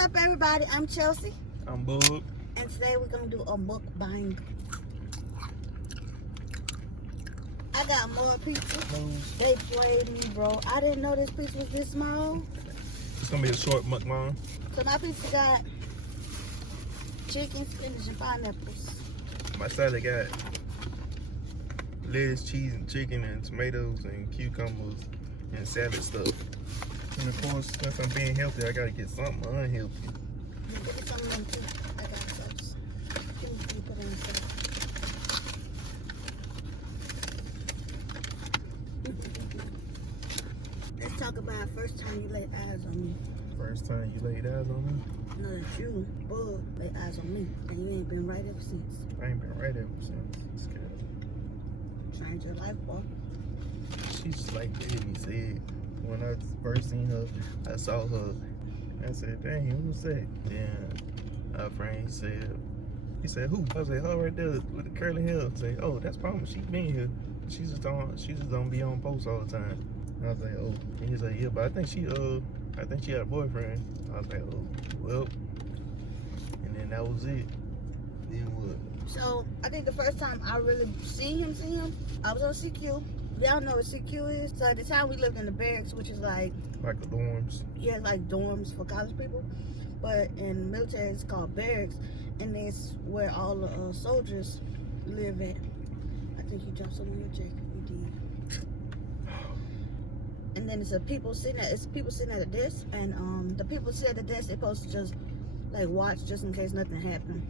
up, everybody? I'm Chelsea. I'm Bug. And today we're going to do a mukbang. I got more pizza. They played me, bro. I didn't know this pizza was this small. It's going to be a short mukbang. So my pizza got chicken, spinach, and pineapples. My salad got lettuce, cheese, and chicken, and tomatoes, and cucumbers, and salad stuff. And of course, since I'm being healthy, I got to get something unhealthy. Get some of them too. I got sauce. You put in the sauce. Let's talk about first time you laid eyes on me. First time you laid eyes on me? No, that's you, Bug, laid eyes on me. And you ain't been right ever since. I ain't been right ever since. It's good. Change your life, boy. She just like Baby said. When I first seen her, I saw her. I said, dang, who's that? Then our friend he said, who? I said, her right there with the curly hair. I said, oh, that's probably she been here. She just don't be on post all the time. And I was like, oh. And he said, yeah, but I think she had a boyfriend. I was like, oh, well. And then that was it. Then what? So I think the first time I really see him, I was on CQ. Y'all know what CQ is. So at the time we lived in the barracks, which is like the dorms. Yeah, like dorms for college people. But in the military, it's called barracks, and it's where all the soldiers live at. I think you dropped some on your jacket. You did. And then it's people sitting at a desk, and the people sit at the desk. They're supposed to just like watch just in case nothing happened,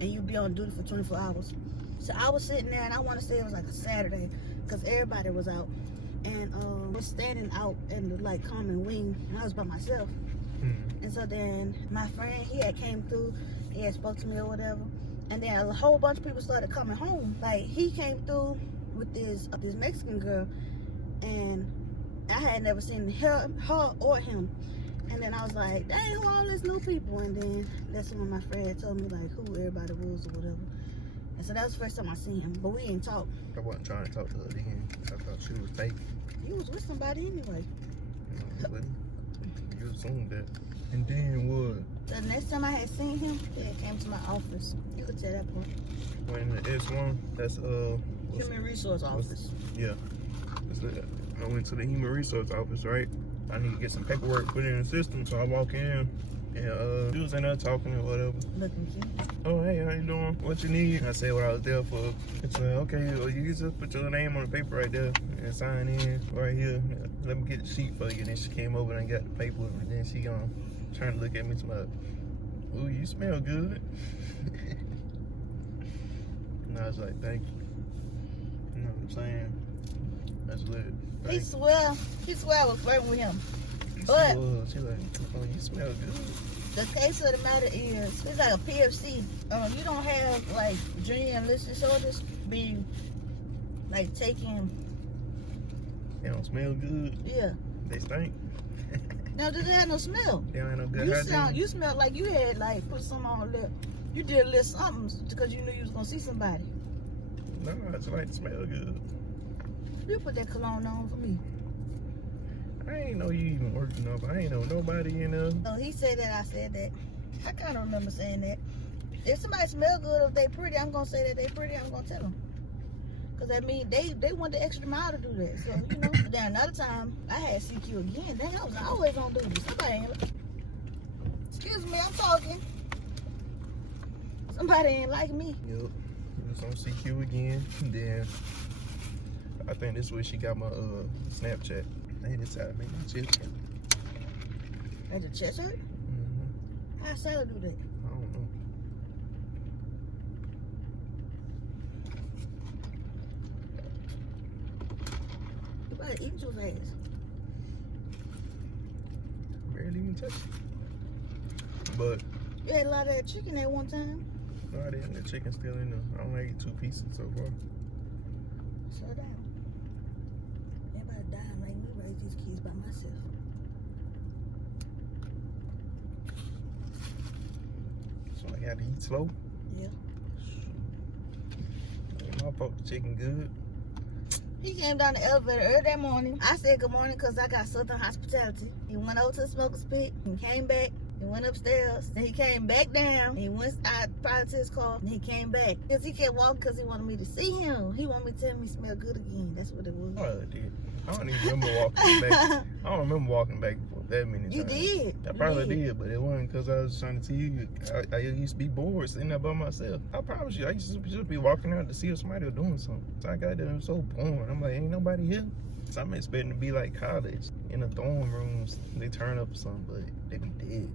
and you be on duty for 24 hours. So I was sitting there, and I want to say it was like a Saturday, because everybody was out, and was standing out in the like common wing, and I was by myself. And so then my friend, he had came through, he had spoke to me or whatever, and then a whole bunch of people started coming home. Like he came through with this Mexican girl, and I had never seen her or him. And then I was like, dang, who all these new people? And then that's when my friend told me like who everybody was or whatever. And so that was the first time I seen him, but we ain't talk. I wasn't trying to talk to her again. I thought she was fake. You was with somebody anyway. You assumed that. And then what? The next time I had seen him, he had came to my office. You could tell that part. When the S1, that's Human Resource Office. Yeah. I went to the Human Resource Office, right? I need to get some paperwork put in the system, so I walk in. And she was in there talking or whatever. Looking cute. Oh, hey, how you doing? What you need? I said what I was there for. It's like, okay, well, you just put your name on the paper right there and sign in right here. Let me get the sheet for you. And then she came over and got the paper, and then she trying to look at me like, ooh, you smell good. And I was like, thank you. You know what I'm saying? That's lit. He swear I was flirting with him. But she like, oh, you smell good. The case of the matter is, it's like a PFC. You don't have like junior enlisted soldiers be like taking. They don't smell good. Yeah. They stink. No, they have no smell. They don't have no good hygiene. You smell like you had like put something on the lip. You did a little something because you knew you was gonna see somebody. No, I just like to smell good. You put that cologne on for me. I ain't know you even working up. I ain't know nobody in there. Oh, he said that, I said that. I kind of remember saying that. If somebody smell good or if they pretty, I'm going to say that they pretty, I'm going to tell them. Because that means they went the extra mile to do that. So, you know, then another time, I had CQ again. Dang, I was always on duty. Somebody ain't excuse me, I'm talking. Somebody ain't like me. Yep. It was on CQ again. Then, I think this week she got my Snapchat. Hey, this how to make my chest hurt. At the chest hurt? Mm-hmm. How Sally do that? I don't know. You better eat too fast. Barely even touch it. But You had a lot of that chicken at one time. no, I didn't. The chicken's still in there. I only ate 2 pieces so far. Slow down. Everybody dying like me raise these kids by myself. So I gotta eat slow. Yeah. My fault, the chicken good. He came down the elevator early that morning. I said good morning because I got Southern hospitality. He went over to the smoker's pit and came back. He went upstairs. Then he came back down. He went out probably to his car. And he came back. Because he kept walking because he wanted me to see him. He wanted me to tell me he smelled good again. That's what it was. Oh, I did. I don't even remember walking back. I don't remember walking back and forth that many times. You did. I probably did, but it wasn't because I was trying to tell you. I used to be bored sitting there by myself. I promise you, I used to just be walking out to see if somebody was doing something. So I got there, it was so boring. I'm like, ain't nobody here. So I'm expecting to be like college. In the dorm rooms, they turn up or something, but they be dead.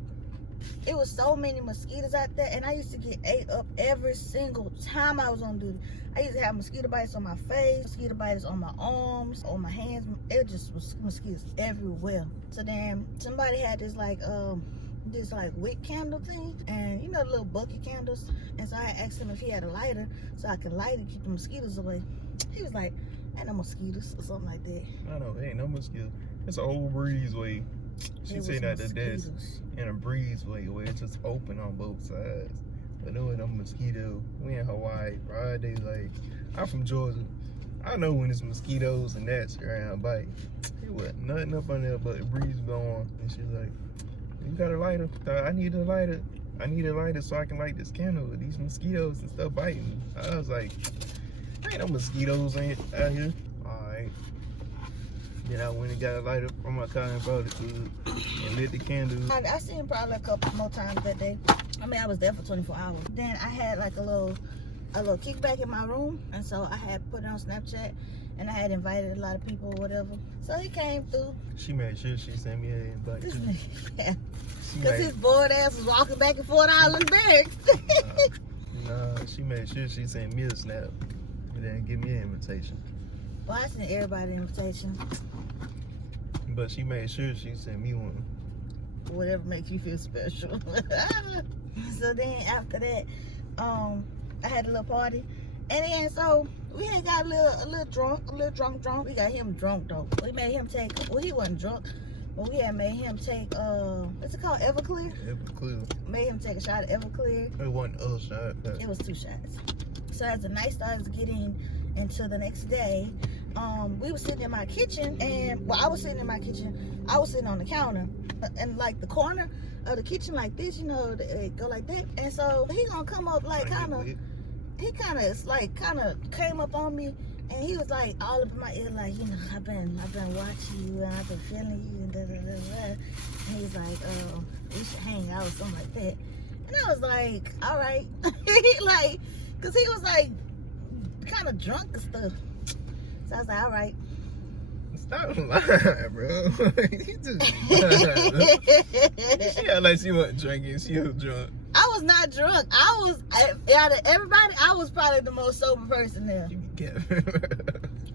It was so many mosquitoes out there, and I used to get ate up every single time I was on duty. I used to have mosquito bites on my face, mosquito bites on my arms, on my hands. It just was mosquitoes everywhere. So then somebody had this like wick candle thing, and you know the little bucket candles. And so I asked him if he had a lighter so I could light it, keep the mosquitoes away. He was like, ain't no mosquitoes or something like that. I know, ain't no mosquitoes. It's an old breezeway. She said at the desk in a breezeway where it's just open on both sides. But no, no mosquito. We in Hawaii, Friday. Like, I'm from Georgia. I know when it's mosquitoes and that's around, but it wasn't nothing up on there but a breeze blowing. And she's like, you got a lighter? I need a lighter. I need a lighter so I can light this candle with these mosquitoes and stuff biting me. I was like, ain't no mosquitoes out here. Alright. Then I went and got a lighter from my car and brought it to and lit the candle. I seen him probably a couple more times that day. I mean, I was there for 24 hours. Then I had like a little kickback in my room, and so I had put it on Snapchat, and I had invited a lot of people or whatever. So he came through. She made sure she sent me an invite too. Yeah. Because his bored ass was walking back and forth all in barracks. Nah, she made sure she sent me a snap and then give me an invitation. Well, I sent everybody an invitation. But she made sure she sent me one. Whatever makes you feel special. So then after that, I had a little party. And then so we had got a little drunk. We got him drunk though. We made him take, well, he wasn't drunk, but we had made him take what's it called? Everclear? Everclear. Made him take a shot of Everclear. It wasn't a shot. It was 2 shots. So as the night started getting into the next day, we were sitting in my kitchen, and well, I was sitting in my kitchen. I was sitting on the counter, and like the corner of the kitchen, like this, you know, it go like that. And so he gonna come up like kind of came up on me, and he was like all up in my ear, like, you know, I've been watching you and I've been feeling you and da da da da. And he's like, we should hang out or something like that. And I was like, all right, like, cause he was like kind of drunk and stuff. So I was like, all right. Stop lying, bro. You just lying. She act like she wasn't drinking. She was drunk. I was not drunk. I was, out of everybody, I was probably the most sober person there. You be careful.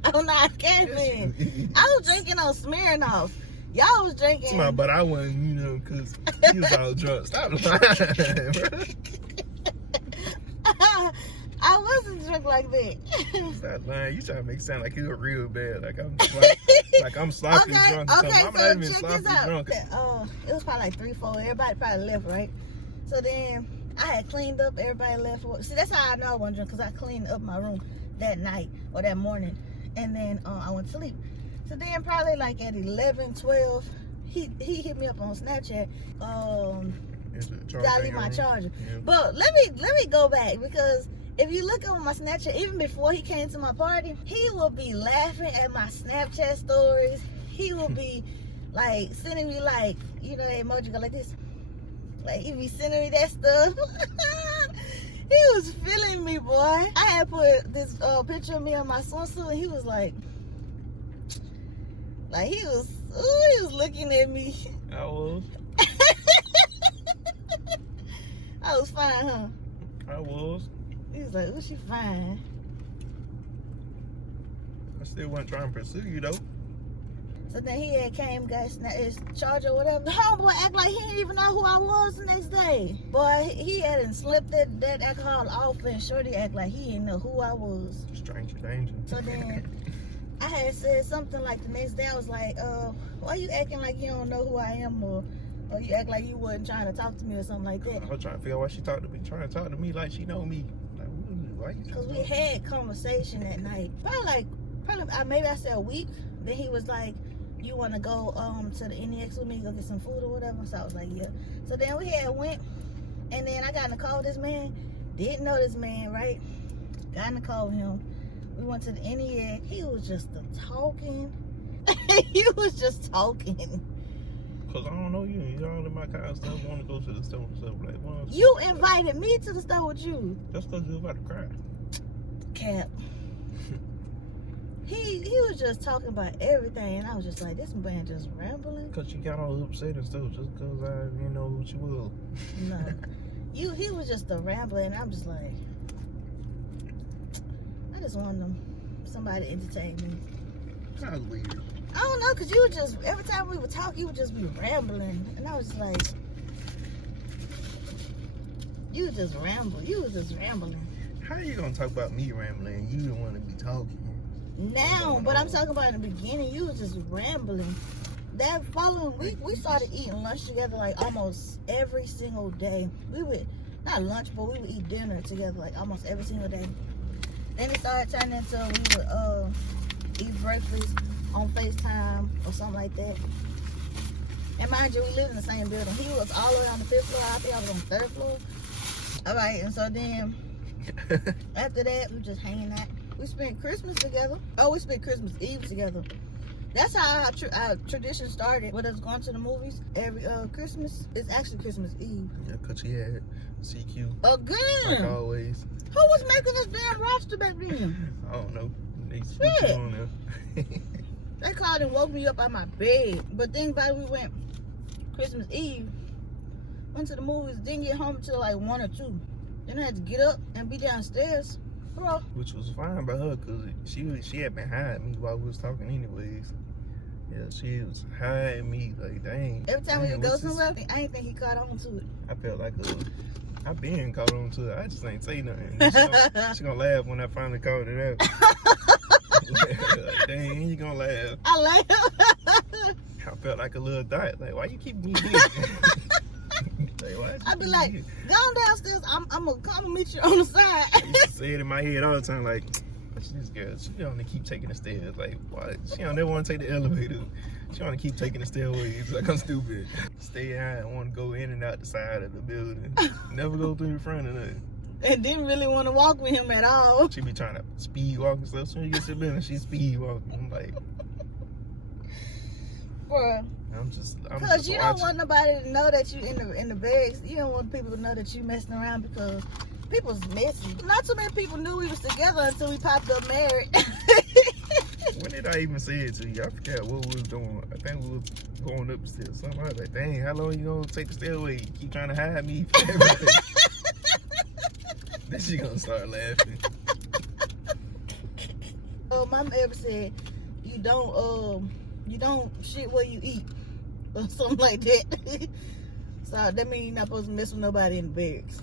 I'm not kidding. I was drinking on Smirnoff. Y'all was drinking. But I wasn't, you know, because he was all drunk. Stop lying, bro. I wasn't drunk like that. Stop lying. You trying to make it sound like you were real bad. Like I'm sloppy drunk or something. I'm not even sloppy drunk. It was probably like 3, 4. Everybody probably left, right? So then I had cleaned up. Everybody left. See, that's how I know I wasn't drunk, because I cleaned up my room that night or that morning. And then I went to sleep. So then probably like at 11, 12, he hit me up on Snapchat. Gotta leave my charger. Yeah. But let me go back, because if you look on my Snapchat, even before he came to my party, he will be laughing at my Snapchat stories. He will be like sending me, like, you know, that emoji go like this. Like, he be sending me that stuff. He was feeling me, boy. I had put this picture of me on my swimsuit, and he was like he was looking at me. I was. I was fine, huh? I was. He was like, oh, she fine. I still wasn't trying to pursue you, though. So then he had came, got his charger or whatever. The homeboy act like he didn't even know who I was the next day. Boy, he hadn't slipped that alcohol off, and Shorty act like he didn't know who I was. Stranger danger. So then I had said something like the next day, I was like, why you acting like you don't know who I am, or you act like you wasn't trying to talk to me or something like that? I was trying to figure out why she trying to talk to me like she know me. Like, why you? Because we had conversation that night. Probably maybe I said a week. Then he was like, you want to go to the NEX with me, go get some food or whatever? So I was like, yeah. So then we had went, and then I got in the car with this man. Didn't know this man, right? Got in the car with him. We went to the NEX. He was just talking. He was just talking. Cause I don't know you. You all in my kind of stuff. Want to go to the store and stuff like. Well, You invited me to the store with you. That's cause you was about to cry. Cap. He was just talking about everything, and I was just like, this man just rambling. Cause you got all upset and stuff just cause I didn't know who you was. No. He was just a rambling, and I'm just like, I just wanted somebody to entertain me. Sounds weird. I don't know, because you would just, every time we would talk, you would just be rambling. And I was just like, you was just rambling. You was just rambling. How you gonna talk about me rambling and you didn't want to be talking? Now, but I'm talking about in the beginning, you was just rambling. That following week, we started eating lunch together like almost every single day. We would, not lunch, but we would eat dinner together like almost every single day. Then it started turning into we would eat breakfast on FaceTime or something like that. And mind you, we lived in the same building. He was all the way on the 5th floor. I think I was on the 3rd floor. All right, and so then after that, we just hanging out. We spent Christmas together. Oh, we spent Christmas Eve together. That's how our tradition started with us going to the movies every Christmas. It's actually Christmas Eve. Yeah, cause she had CQ. Again! Like always. Who was making this damn roster back then? I don't know. They switched Shit. on there. They called and woke me up out my bed. But then by we went Christmas Eve, went to the movies, didn't get home until like 1 or 2. Then I had to get up and be downstairs. Bro. Which was fine by her, cause she had been hiding me while we was talking anyways. Yeah, she was hiding me like dang. Every time we would go somewhere, I ain't think he caught on to it. I felt like I been caught on to it. I just ain't say nothing. She gonna laugh when I finally called it out. Like, dang, you gonna laugh. I laugh. I felt like a little dot. Like, why you keep me here? Like, I'd be like, go on downstairs. I'm gonna come and meet you on the side. I used to say it in my head all the time, like, this girl, she only keep taking the stairs. Like, why? She don't never want to take the elevator. She want to keep taking the stairways. Like, I'm stupid. Stay high and want to go in and out the side of the building. Never go through the front of it. And didn't really want to walk with him at all. She be trying to speed walk and stuff. As soon as you get to the building, she speed walking. I'm like, Bruh. Because you don't want nobody to know that you in the barracks. You don't want people to know that you messing around because people's messy. Not too many people knew we was together until we popped up married. When did I even say it to you? I forgot what we was doing. I think we was going up the stairs. Something I was like, dang, how long you gonna take the stairway? You keep trying to hide me from everybody. Then she gonna start laughing. Mama ever said, you don't shit where you eat. Or something like that. So that means you're not supposed to mess with nobody in the barracks.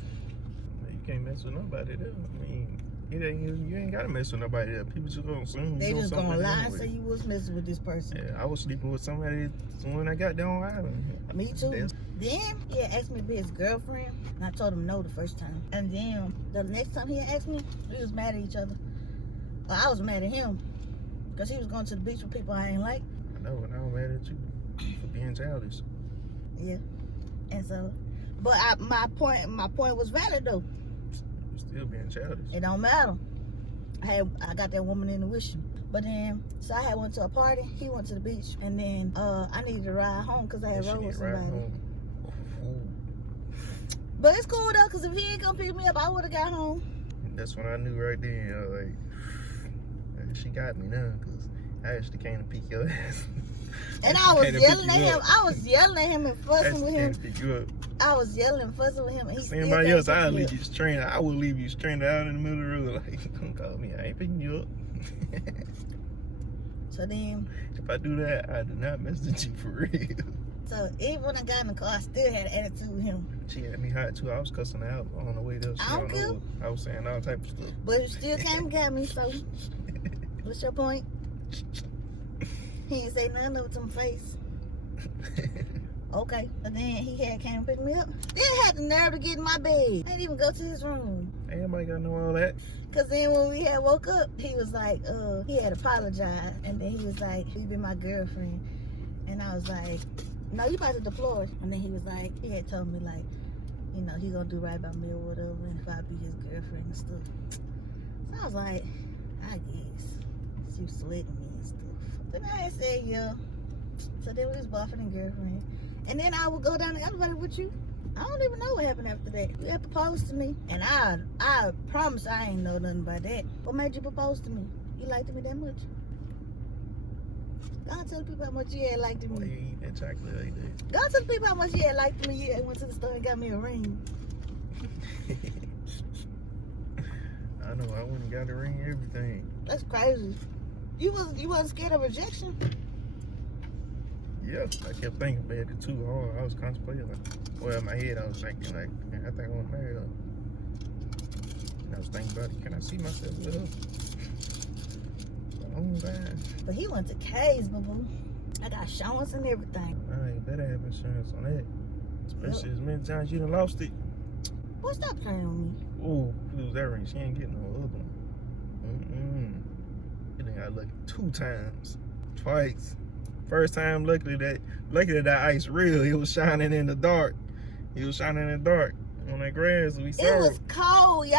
You can't mess with nobody there. I mean, you ain't gotta mess with nobody there. People just gonna assume they just gonna lie and anyway. say you was messing with this person. Yeah, I was sleeping with somebody when I got there on island. Me too. Then he had asked me to be his girlfriend, and I told him no the first time. And then the next time he had asked me, we was mad at each other. Or I was mad at him because he was going to the beach with people I ain't like. I know, and I was mad at you for being childish. Yeah, and so, but my point was valid though. You're still being childish. It don't matter. I got that woman in the wishing. But then, so I had went to a party. He went to the beach, and then I needed to ride home because I had rode with somebody. But it's cool though, because if he ain't gonna pick me up, I would have got home. That's when I knew right then, like, she got me now, because I actually came to pick your ass. And I was yelling at him. I was yelling at him and fussing with him. Pick you up. I was yelling and fussing with him, and he still Anybody else, I would leave you stranded out in the middle of the road. Like, don't call me. I ain't picking you up. So then, if I do that, I do not message you for real. So even when I got in the car, I still had an attitude with him. She had me hot too. I was cussing her out on the way there. I don't care. I was saying all type of stuff. But you still came and got me, so what's your point? He ain't say nothing of it to my face. Okay. And then he came and picked me up. Then had the nerve to get in my bed. I didn't even go to his room. Everybody gotta know all that. Cause then when we had woke up, he was like, he had apologized. And then he was like, you been my girlfriend. And I was like, no, you about to deploy. And then he was like, he had told me like, you know, he gonna do right by me or whatever, and if I be his girlfriend and stuff. So I was like, I guess. She was sweating me and stuff. But I had said yeah. So then we was boyfriend and girlfriend. And then I would go down the elevator with you. I don't even know what happened after that. You had proposed to me. And I promise I ain't know nothing about that. What made you propose to me? You liked me that much? Go tell the people how much you had liked Why me. you eat that chocolate like that? Go tell the people how much you had liked me. You went to the store and got me a ring. I know, I went and got a ring and everything. That's crazy. You wasn't scared of rejection? Yeah, I kept thinking about it too hard. I was contemplating, like, well, in my head, I was thinking, like, man, I think I want to marry her. And I was thinking about it, can I see myself with her? Oh, man. But he went to K's, boo-boo. I got insurance and everything. I ain't better have insurance on that. Especially as many times you done lost it. Boy, stop playing with me. Ooh, lose that ring. She ain't getting no other one. You done got lucky 2 times. Twice. First time, luckily that ice real. It was shining in the dark. It was shining in the dark on that grass. We saw It was cold, y'all.